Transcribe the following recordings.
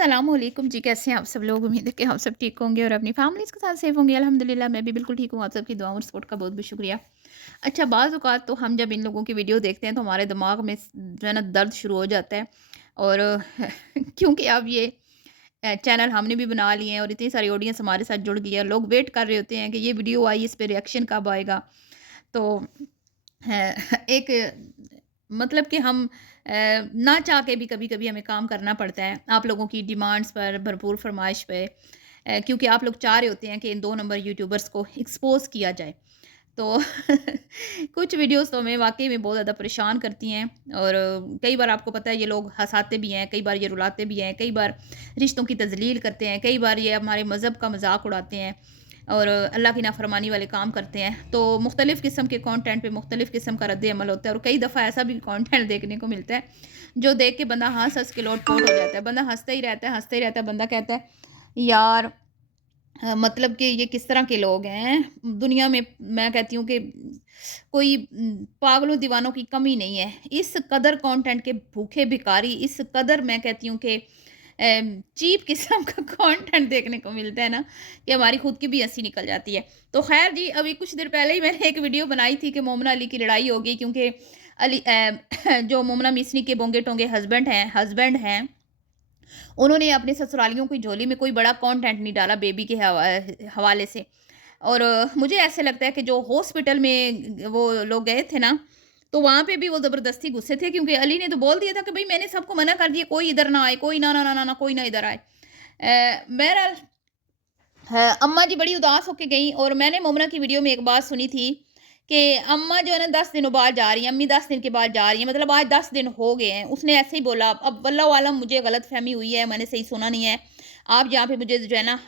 अस्सलाम वालेकुम जी, कैसे हैं आप सब लोग? उम्मीद है कि आप सब ठीक होंगे और अपनी फैमिलीज़ के साथ सेफ होंगे। अल्हम्दुलिल्लाह मैं भी बिल्कुल ठीक हूँ। आप सबकी दुआओं और सपोर्ट का बहुत-बहुत शुक्रिया। अच्छा, बाज़ औक़ात तो हम जब इन लोगों की वीडियो देखते हैं तो हमारे दिमाग में जो है ना दर्द शुरू हो जाता है। और क्योंकि अब ये चैनल हमने भी बना लिए हैं और इतनी सारी ऑडियंस हमारे साथ जुड़ गई है। लोग वेट कर रहे होते हैं कि ये वीडियो आई, इस पे रिएक्शन कब आएगा। तो है एक मतलब कि हम ना चाह के भी कभी-कभी हमें काम करना पड़ता है आप लोगों की डिमांड्स पर, भरपूर फ़रमाइश पे, क्योंकि आप लोग चाह रहे होते हैं कि इन 2 नंबर यूट्यूबर्स को एक्सपोज़ किया जाए। तो कुछ वीडियोज़ तो हमें वाक़ई में बहुत ज़्यादा परेशान करती हैं। और कई बार आपको पता है ये लोग हँसाते भी हैं, कई बार ये रुलाते भी हैं, कई बार रिश्तों की तज़लील करते हैं, कई बार ये हमारे मज़हब का मज़ाक उड़ाते हैं और अल्लाह की नाफ़रमानी वाले काम करते हैं। तो मुख्तलिफ़ किस्म के कंटेंट पे मुख्तलिफ़ किस्म का रद्द-ए-अमल होता है और कई दफ़ा ऐसा भी कंटेंट देखने को मिलता है, जो देख के बंदा हँस-हँस के लोट-पोट हो जाता है। बंदा हँसते ही रहता है, बंदा कहता है, यार मतलब कि ये किस तरह के लोग हैं। दुनिया में मैं कहती हूँ कि कोई पागलों दीवानों की कमी नहीं है। इस कदर कंटेंट के भूखे भिखारी, इस कदर मैं कहती हूँ कि चीप किस्म का कंटेंट देखने को मिलता है ना, कि हमारी खुद की भी हँसी निकल जाती है। तो ख़ैर जी, अभी कुछ देर पहले ही मैंने एक वीडियो बनाई थी कि मोमना अली की लड़ाई हो गई, क्योंकि जो मोमना मिसरी के बोंगे-टोंगे हस्बैंड हैं, उन्होंने अपने ससुरालियों की झोली में कोई बड़ा कंटेंट नहीं डाला बेबी के हवाले से। और मुझे ऐसे लगता है कि जो हॉस्पिटल में वो लोग गए थे ना, तो वहाँ पे भी वो ज़बरदस्ती घुसे थे, क्योंकि अली ने तो बोल दिया था कि भई मैंने सबको मना कर दिया, कोई इधर ना आए, कोई ना ना ना ना ना कोई ना इधर आए। बहरहाल अम्मा जी बड़ी उदास होके गईं और मैंने मोमना की वीडियो में एक बात सुनी थी कि अम्मा जो है ना 10 दिनों बाद जा रही हैं, अम्मी 10 दिन के बाद जा रही हैं, मतलब आज 10 दिन हो गए हैं। उसने ऐसे ही बोला, अब वल्लाह आलम मुझे गलतफ़हमी हुई है, मैंने सही सुना नहीं है। आप यहाँ पे मुझे जो है ना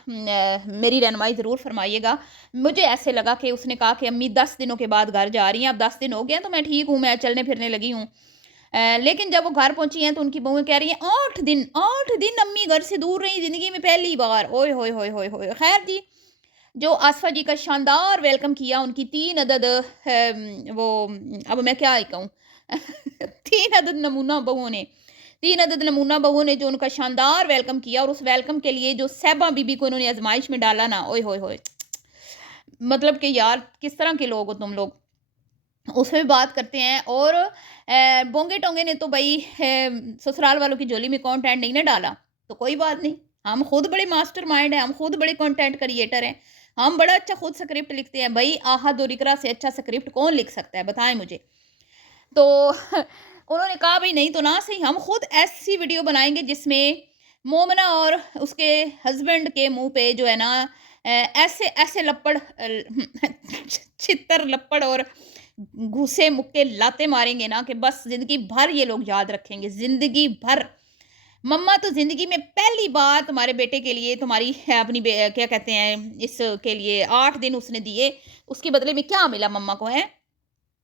मेरी रहनुमाई ज़रूर फ़रमाइएगा। मुझे ऐसे लगा कि उसने कहा कि अम्मी 10 दिनों के बाद घर जा रही हैं, अब 10 दिन हो गए हैं तो मैं ठीक हूँ, मैं चलने-फिरने लगी हूँ। लेकिन जब वो घर पहुँची हैं तो उनकी बहुएँ कह रही हैं 8 दिन अम्मी घर से दूर रहीं ज़िंदगी में पहली बार। ओए होए होए होए होए! ख़ैर जी, जो आसिफ़ा जी का शानदार वेलकम किया उनकी 3 अदद अब मैं क्या ही कहूँ 3 अदद नमूना बहुओं ने 3 अदद नमूना बहुओं ने जो उनका शानदार वेलकम किया और उस वेलकम के लिए जो साहिबा बीबी को उन्होंने आज़माइश में डाला ना, ओए होए होए! मतलब कि यार किस तरह के लोग हो तुम लोग? उसमें भी बात करते हैं। और बोंगे-टोंगे ने तो भई ससुराल वालों की झोली में कंटेंट नहीं ना डाला, तो कोई बात नहीं। हम खुद बड़े मास्टरमाइंड हैं, हम खुद बड़े कंटेंट क्रिएटर हैं। हम बड़ा अच्छा खुद स्क्रिप्ट लिखते हैं। भई आहत और इकरा से अच्छा स्क्रिप्ट कौन लिख सकता है, बताएँ मुझे? तो उन्होंने कहा भई नहीं तो ना सही, हम खुद ऐसी वीडियो बनाएँगे जिसमें मोमना और उसके हस्बैंड के मुँह पे जो है ना ऐसे ऐसे लपड़ छितर लपड़ और घूसे मुक्के लाते मारेंगे ना कि बस ज़िंदगी भर ये लोग याद रखेंगे, ज़िंदगी भर। मम्मा तो ज़िंदगी में पहली बार तुम्हारे बेटे के लिए तुम्हारी अपनी क्या कहते हैं इसके लिए 8 दिन उसने दिए, उसके बदले में क्या मिला मम्मा को, हैं?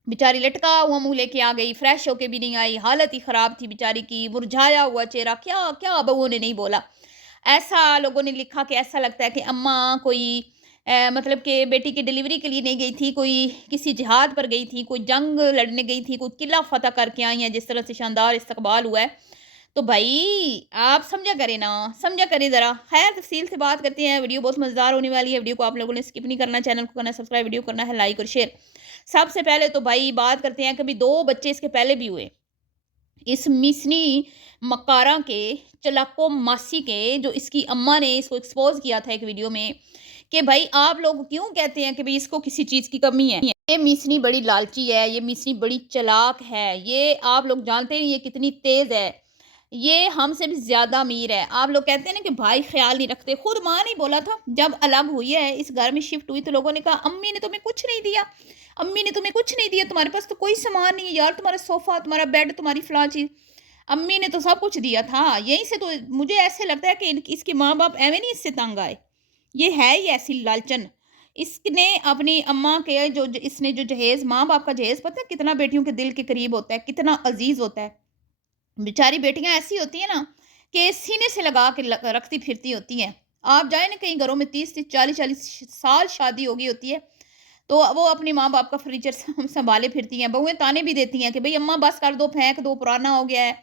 बेचारी लटका हुआ मुँह लेके आ गई, फ्रेश होके भी नहीं आई, हालत ही ख़राब थी बेचारी की, मुरझाया हुआ चेहरा, क्या-क्या बहूओं ने नहीं बोला। ऐसा लोगों ने लिखा कि ऐसा लगता है कि अम्मा कोई मतलब कि बेटी की डिलीवरी के लिए नहीं गई थी, कोई किसी जिहाद पर गई थी, कोई जंग लड़ने गई थी, कोई किला फ़तह करके आई हैं, जिस तरह से शानदार इस्तकबाल हुआ है। तो भई आप समझा करें ना, समझा करें ज़रा। ख़ैर तफ़सील से बात करते हैं, वीडियो बहुत मज़ेदार होने वाली है, वीडियो को आप लोगों ने स्किप नहीं करना, चैनल को करना है सब्सक्राइब, वीडियो करना है लाइक और शेयर। सबसे पहले तो भाई बात करते हैं, कभी 2 बच्चे इसके पहले भी हुए। इस मिसनी मकारा के चलाको मासी के जो इसकी अम्मा ने इसको एक्सपोज़ किया था एक वीडियो में कि भाई आप लोग क्यों कहते हैं कि भई इसको किसी चीज़ की कमी है। ये मिसनी बड़ी लालची है, ये मिसनी बड़ी चालाक है, ये आप लोग जानते नहीं ये कितनी तेज़ है। ये हमसे भी ज़्यादा अमीर है। आप लोग कहते हैं ना कि भाई ख़्याल नहीं रखते, खुद माँ ने बोला था जब अलग हुई है, इस घर में शिफ्ट हुई तो लोगों ने कहा अम्मी ने तुम्हें कुछ नहीं दिया, अम्मी ने तुम्हें कुछ नहीं दिया, तुम्हारे पास तो कोई सामान नहीं है यार, तुम्हारा सोफ़ा, तुम्हारा बेड, तुम्हारी फलाँ चीज़। अम्मी ने तो सब कुछ दिया था। यहीं से तो मुझे ऐसे लगता है कि इसके माँ-बाप एवें नहीं इससे तंग आए। ये है ही ऐसी लालचन। इसने अपनी अम्मा के इसने जो जहेज़ माँ-बाप का जहेज़ पता है कितना बेटियों के दिल के करीब होता है, कितना अज़ीज़ होता है। बेचारी बेटियाँ ऐसी होती हैं ना कि सीने से लगा के रखती फिरती होती हैं। आप जाए ना कहीं घरों में 30-30 40-40 साल शादी हो गई होती है, तो वो अपने माँ-बाप का फर्नीचर सँभाले फिरती हैं। बहुएँ ताने भी देती हैं कि भई अम्मा बस कर दो, फेंक दो, पुराना हो गया है।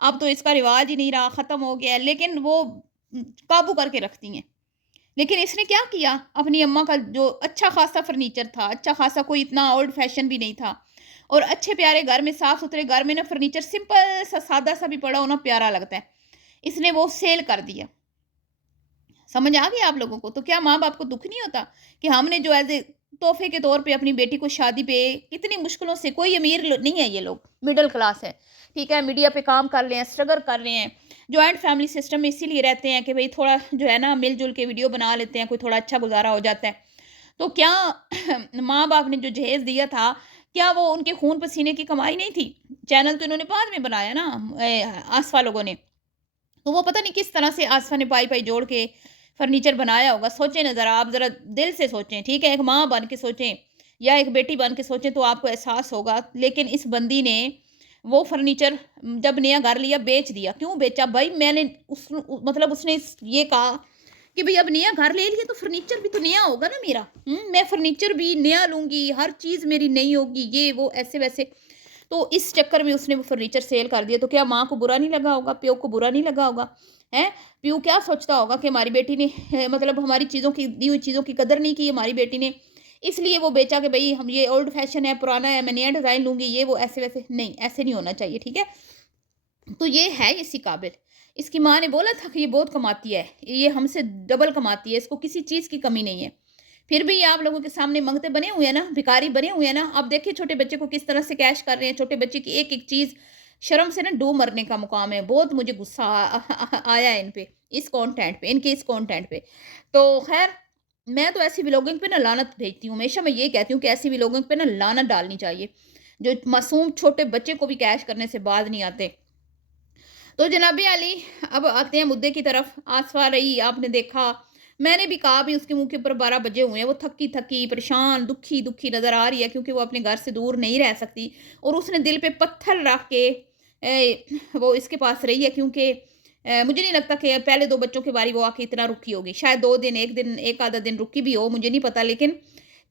अब तो इसका रिवाज ही नहीं रहा, ख़त्म हो गया है। लेकिन वो काबू करके रखती हैं। लेकिन इसने क्या किया, अपनी अम्मा का जो अच्छा खासा फर्नीचर था, अच्छा खासा, कोई इतना ओल्ड फैशन भी नहीं था, और अच्छे प्यारे घर में, साफ सुथरे घर में ना, फर्नीचर सिंपल सा सादा सा भी पड़ा हो ना प्यारा लगता है, इसने वो सेल कर दिया। समझ आ गया आप लोगों को? तो क्या माँ बाप को दुख नहीं होता कि हमने जो एज ए तोहफे के तौर पे अपनी बेटी को शादी पे कितनी मुश्किलों से, कोई अमीर नहीं है ये लोग, मिडिल क्लास है, ठीक है, मीडिया पे काम कर रहे हैं, स्ट्रगल कर रहे हैं, जॉइंट फैमिली सिस्टम में इसीलिए रहते हैं कि भाई थोड़ा जो है ना मिलजुल के वीडियो बना लेते हैं, कोई थोड़ा अच्छा गुजारा हो जाता है। तो क्या माँ बाप ने जो जहेज दिया था, क्या वो उनके खून पसीने की कमाई नहीं थी? चैनल तो इन्होंने बाद में बनाया ना, आसफा लोगों ने, तो वो पता नहीं किस तरह से आसफा ने पाई-पाई जोड़ के फर्नीचर बनाया होगा। सोचें ना ज़रा, आप ज़रा दिल से सोचें, ठीक है? एक माँ बन के सोचें या एक बेटी बन के सोचें तो आपको एहसास होगा। लेकिन इस बंदी ने वो फर्नीचर जब नया घर लिया बेच दिया। क्यों बेचा? भई मैंने मतलब उसने ये कहा कि भई अब नया घर ले लिया तो फर्नीचर भी तो नया होगा ना मेरा। मैं फर्नीचर भी नया लूँगी, हर चीज़ मेरी नई होगी, ये वो ऐसे-वैसे। तो इस चक्कर में उसने वो फर्नीचर सेल कर दिया, तो क्या माँ को बुरा नहीं लगा होगा? प्यो को बुरा नहीं लगा होगा? हैं? प्यो क्या सोचता होगा कि हमारी बेटी ने मतलब हमारी चीज़ों की, दी हुई चीज़ों की कदर नहीं की हमारी बेटी ने, इसलिए वो बेचा कि भई हम, ये ओल्ड फैशन है, पुराना है, मैं नया डिज़ाइन लूँगी, ये वो ऐसे-वैसे। नहीं, ऐसे नहीं होना चाहिए, ठीक है? तो ये है इसी काबिल। इसकी माँ ने बोला था कि ये बहुत कमाती है, ये हमसे डबल कमाती है, इसको किसी चीज़ की कमी नहीं है। फिर भी ये आप लोगों के सामने मंगते बने हुए हैं ना, भिखारी बने हुए हैं ना। अब देखिए छोटे बच्चे को किस तरह से कैश कर रहे हैं, छोटे बच्चे की एक-एक चीज़ शर्म से ना डूब मरने का मुकाम है। बहुत मुझे गुस्सा आया है इन पे, इस कंटेंट पे, इनके इस कंटेंट पे। तो ख़ैर, मैं तो ऐसी व्लॉगिंग पे ना लानत भेजती हूँ। हमेशा मैं ये कहती हूँ कि ऐसी व्लॉगिंग पे ना लानत डालनी चाहिए, जो मासूम छोटे बच्चे को भी कैश करने से बाज़ नहीं आते। तो जनाबे अली, अब आते हैं मुद्दे की तरफ। आसफा रही, आपने देखा, मैंने भी कहा भी उसके मुंह के ऊपर 12 बजे हुए हैं, वो थकी थकी, परेशान, दुखी दुखी नजर आ रही है, क्योंकि वो अपने घर से दूर नहीं रह सकती, और उसने दिल पे पत्थर रख के वो इसके पास रही है, क्योंकि मुझे नहीं लगता कि पहले 2 बच्चों के बारी वो आके इतना रुकी होगी। शायद 2 दिन, 1 दिन, एक आधा दिन रुकी भी हो, मुझे नहीं पता। लेकिन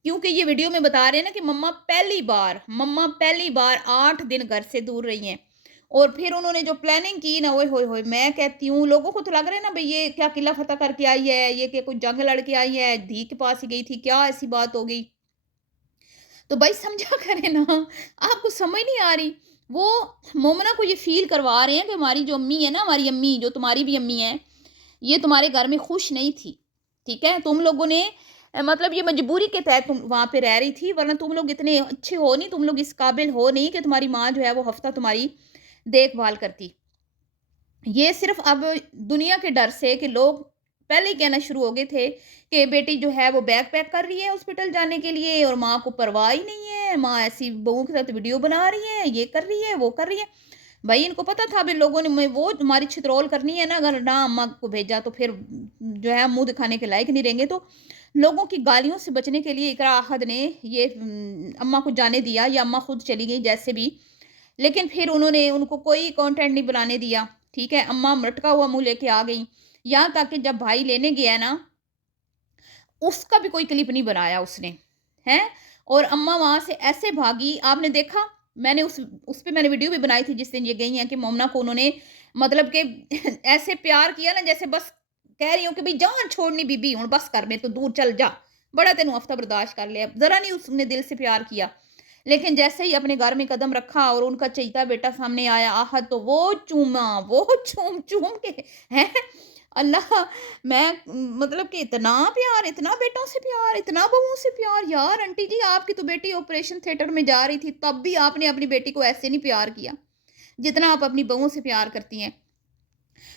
क्योंकि ये वीडियो में बता रहे हैं ना कि मम्मा पहली बार 8 दिन घर से दूर रही हैं। और फिर उन्होंने जो प्लानिंग की ना, ओए होए होए! मैं कहती हूँ, लोगों को तो लग रहा है ना भई ये क्या किला फ़तह करके आई है, ये क्या कोई जंग लड़ के आई है, धी के पास ही गई थी, क्या ऐसी बात हो गई? तो भाई समझा करें ना, आपको समझ नहीं आ रही? वो मोमना को ये फ़ील करवा रहे हैं कि हमारी जो अम्मी है ना, हमारी अम्मी, जो तुम्हारी भी अम्मी है, ये तुम्हारे घर में खुश नहीं थी, ठीक है? तुम लोगों ने मतलब ये मजबूरी के तहत तुम वहाँ पे रह रही थी, वरना तुम लोग इतने अच्छे हो नहीं, तुम लोग इस काबिल हो नहीं कि तुम्हारी माँ जो है वो हफ़्ता तुम्हारी देखभाल करती। ये सिर्फ़ अब दुनिया के डर से कि लोग पहले ही कहना शुरू हो गए थे कि बेटी जो है वो बैग पैक कर रही है हॉस्पिटल जाने के लिए, और माँ को परवाह ही नहीं है, माँ ऐसी बहुओं के साथ वीडियो बना रही है, ये कर रही है, वो कर रही है। भई इनको पता था अभी लोगों ने मैं वो हमारी छितरौल करनी है ना, अगर ना अम्मा को भेजा तो फिर जो है मुँह दिखाने के लायक नहीं रहेंगे। तो लोगों की गालियों से बचने के लिए इकरा अहद ने ये अम्मा को जाने दिया, या अम्मा खुद चली गई जैसे भी। लेकिन फिर उन्होंने उनको कोई कंटेंट नहीं बनाने दिया, ठीक है? अम्मा मटका हुआ मुँह लेके आ गईं। यहाँ तक कि जब भाई लेने गया ना, उसका भी कोई क्लिप नहीं बनाया उसने, हैं? और अम्मा वहाँ से ऐसे भागी, आपने देखा? मैंने उस पे मैंने वीडियो भी बनाई थी जिस दिन ये गई हैं, कि मोमना को उन्होंने मतलब कि ऐसे प्यार किया ना, जैसे बस कह रही हूँ कि भई जान छोड़नी बीबी, हुण बस कर, मेरे तो दूर चल जा। बड़ा तैनूं हफ्ता बर्दाश्त कर लिया। ज़रा नहीं उसने दिल से प्यार किया। लेकिन जैसे ही अपने घर में कदम रखा और उनका चहीता बेटा सामने आया, आहा! तो वो चूमा, वो चूम-चूम के, हैं? अल्लाह! मैं मतलब कि इतना बेटों से प्यार, इतना बहुओं से प्यार। यार आंटी जी, आपकी तो बेटी ऑपरेशन थिएटर में जा रही थी, तब भी आपने अपनी बेटी को ऐसे नहीं प्यार किया, जितना आप अपनी बहुओं से प्यार करती हैं।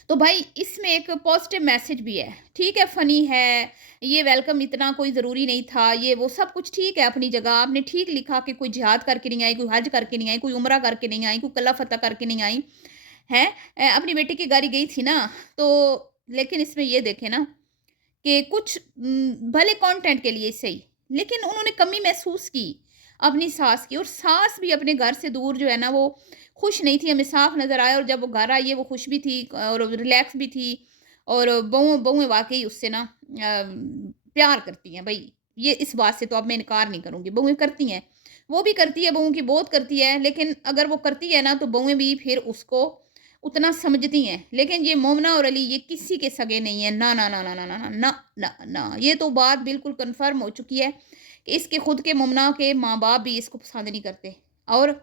तो भाई इसमें एक पॉजिटिव मैसेज भी है, ठीक है, फ़नी है, ये वेलकम इतना कोई ज़रूरी नहीं था, ये वो सब कुछ ठीक है अपनी जगह। आपने ठीक लिखा कि कोई जिहाद करके नहीं आई, कोई हज करके नहीं आई, कोई उम्रा करके नहीं आई, कोई कल्ला फ़तह करके नहीं आई, हैं? अपनी बेटी के घर ही गई थी ना, तो लेकिन इसमें ये देखें ना कि कुछ भले कंटेंट के लिए सही, लेकिन उन्होंने कमी महसूस की अपनी सास की, और सास भी अपने घर से दूर जो है ना वो खुश नहीं थी, हमें साफ नज़र आया। और जब वो घर आई है वो खुश भी थी और रिलैक्स भी थी, और बहुएँ वाक़ई उससे ना प्यार करती हैं भई, ये इस बात से तो अब मैं इनकार नहीं करूँगी, बहुएँ करती हैं। वो भी करती है, बहुओं की बहुत करती है, लेकिन अगर वो करती है ना तो बहुएँ भी फिर उसको उतना समझती हैं। लेकिन ये मोमना और अली ये किसी के सगे नहीं हैं। ना, ना, ना, ना, ना, ना, ना, ना, ना, ना। ये तो बात बिल्कुल कन्फर्म हो चुकी है कि इसके खुद के मोमना के माँ-बाप भी इसको पसंद नहीं करते। और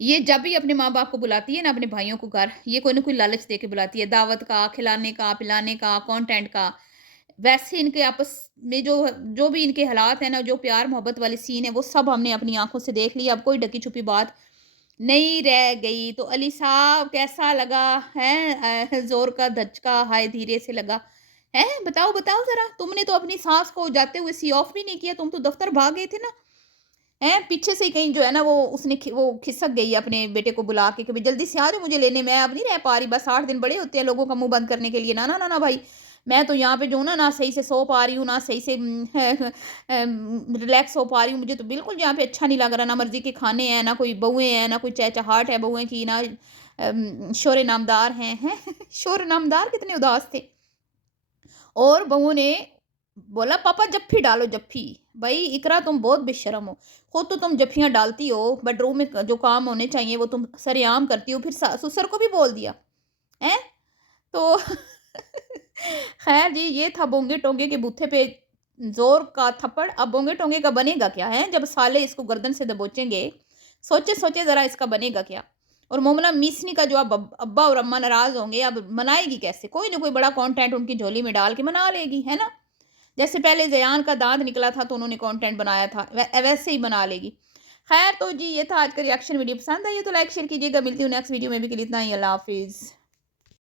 ये जब भी अपने माँ-बाप को बुलाती है ना अपने भाइयों को घर, ये कोई ना कोई लालच दे के बुलाती है, दावत का, खिलाने का, पिलाने का, कंटेंट का। वैसे इनके आपस में जो जो भी इनके हालात हैं ना, जो प्यार-मोहब्बत वाले सीन है, वो सब हमने अपनी आँखों से देख लिया। अब कोई ढकी-छुपी बात नहीं रह गई। तो अली साहब कैसा लगा है? ज़ोर का धचका हाय धीरे से लगा। हैं? बताओ, बताओ ज़रा। तुमने तो अपनी सास को जाते हुए सी ऑफ भी नहीं किया, तुम तो दफ्तर भाग गए थे ना? हैं? पीछे से ही कहीं जो है ना वो उसने वो खिसक गई अपने बेटे को बुला के कि भई जल्दी से आ जाओ मुझे लेने, मैं अब नहीं रह पा रही, बस 8 दिन बड़े होते हैं लोगों का मुँह बंद करने के लिए। ना, ना, ना, ना भाई, मैं तो यहाँ पे जो हूँ ना, ना सही से सो पा रही हूँ, ना सही से रिलैक्स हो पा रही हूँ। मुझे तो बिल्कुल यहाँ पे अच्छा नहीं लग रहा, ना मर्ज़ी के खाने हैं, ना कोई बहुएँ हैं, ना कोई चहचहाट है बहुएँ की, ना शोर नामदार हैं? शोर नामदार कितने उदास थे। और बहू ने बोला पापा जप्फी डालो जप्फी। भाई इकरा तुम बहुत बेशर्म हो। खुद तो तुम जफ्फियाँ डालती हो, बेडरूम में जो काम होने चाहिए वो तुम सरेआम करती हो, फिर ससुर को भी बोल दिया। हैं? तो खैर जी ये था बोंगे टोंगे के बूथे पे ज़ोर का थप्पड़। अब बोंगे टोंगे का बनेगा क्या है? जब साले इसको गर्दन से दबोचेंगे, सोचे-सोचे ज़रा इसका बनेगा क्या? और मोमना मिसनी का जो अब अब्बा और अम्मा नाराज़ होंगे, अब मनाएगी कैसे? कोई ना कोई बड़ा कंटेंट उनकी झोली में डाल के मना लेगी, है ना? जैसे पहले ज़यान का दाँत निकला था तो उन्होंने कंटेंट बनाया था, वैसे ही बना लेगी। ख़ैर तो जी ये था आज का रिएक्शन। वीडियो पसंद आई है तो लाइक शेयर कीजिएगा। मिलती हूँ नेक्स्ट वीडियो में, अभी के लिए इतना ही। अल्लाह हाफ़िज़।